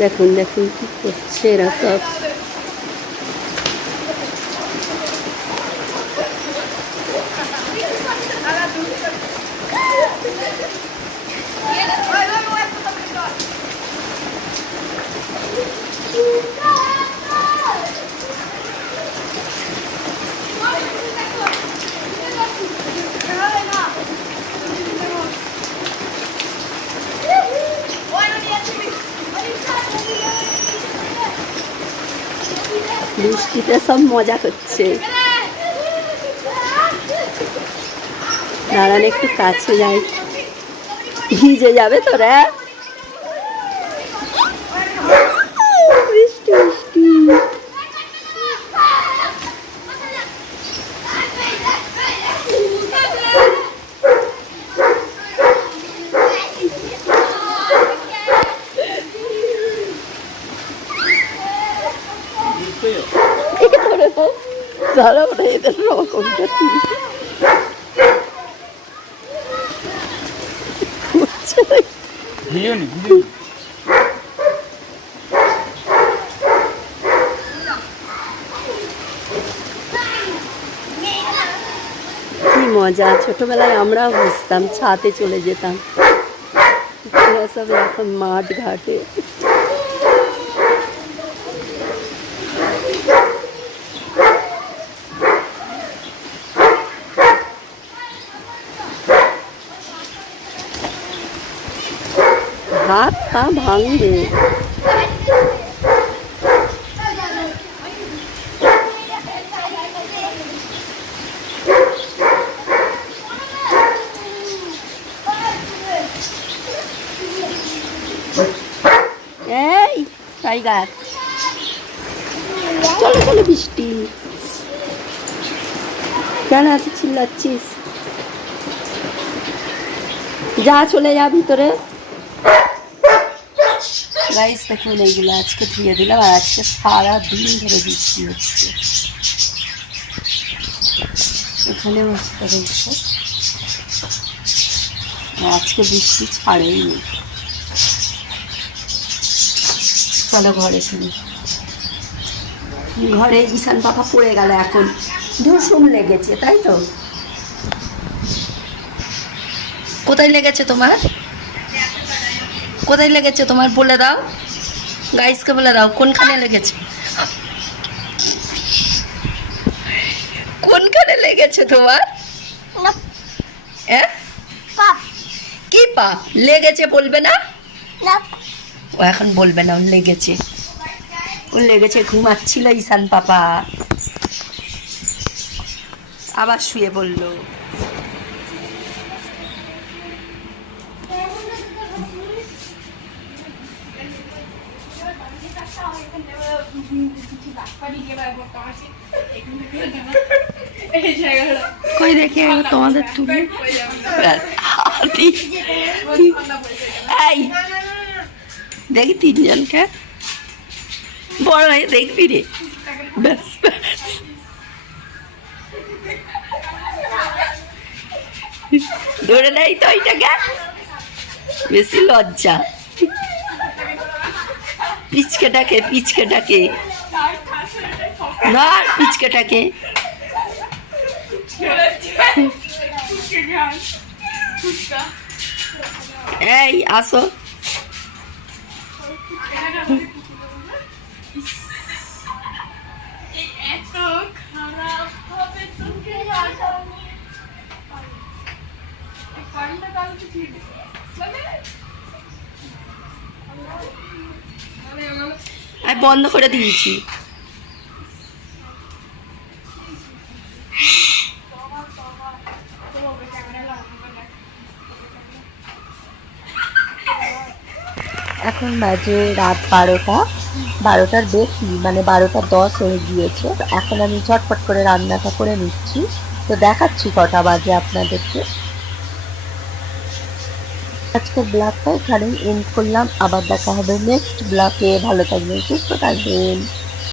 দেখুন দেখুন কি করছে এরা সব। বৃষ্টিতে সব মজা করছে। দাঁড়ান একটু কাছে যাই, ভিজে যাবে তোরা। বৃষ্টি বৃষ্টি ধরো ওটা এদের রকমটা কি মজা। ছোটবেলায় আমরাও বুঝতাম, ছাদে চলে যেতাম। সব এখন মাঠ ঘাটে। হাত পা ভাঙবে। এই টাইগার, চলো চলো। বৃষ্টি কেন এত চিল্লাচ্ছিস? যা চলে যা ভিতরে। গাইস দেখুন এইগুলো আজকে ধুয়ে দিলাম, আর আজকে সারা দিন ধরে বৃষ্টি হচ্ছে। এখানে বসতে রয়েছে, আজকে বৃষ্টি ছাড়েই নেই। চলো ঘরে শুনি। ঘরে ঈশান পাপা পড়ে গেল, এখন ধুসুম লেগেছে, তাই তো? কোথায় লেগেছে তোমার? কোথায় লেগেছে তোমার বলে দাও, গাইসকে বলে দাও কোনখানে লেগেছে। কোনখানে লেগেছে তোমার? কি পাপ লেগেছে বলবে না? ও এখন বলবে না, ওর লেগেছে। ওর লেগেছে, ঘুমাচ্ছিল ঈশান পাপা, আবার শুয়ে পড়লো। কই দেখে তোমাদের তুমি দেখি তিনজনকে বড় হয়ে দেখবি রে। ব্যাস ধরে নেই তো ওইটাকে, বেশি লজ্জা। পিচকেটাকে পিচকেটাকে না, পিচকেটাকে এই আসো। আমি বন্ধ করে দিয়েছি। এখন বাজে রাত 12টার বেশি, মানে 12:10 হয়ে গিয়েছে। এখন আমি ঝটপট করে রান্নাটা করে নিচ্ছি, তো দেখাচ্ছি কটা বাজে আপনাদেরকে। আজকের ব্লগটা এখানেই এন্ড করলাম, আবার দেখা হবে নেক্সট ব্লগে। ভালো থাকবেন, সুস্থ থাকবেন।